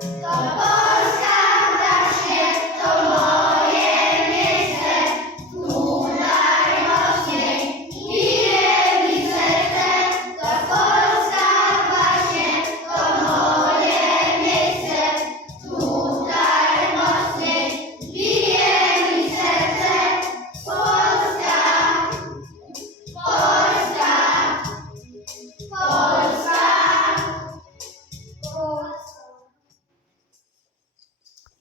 Stop.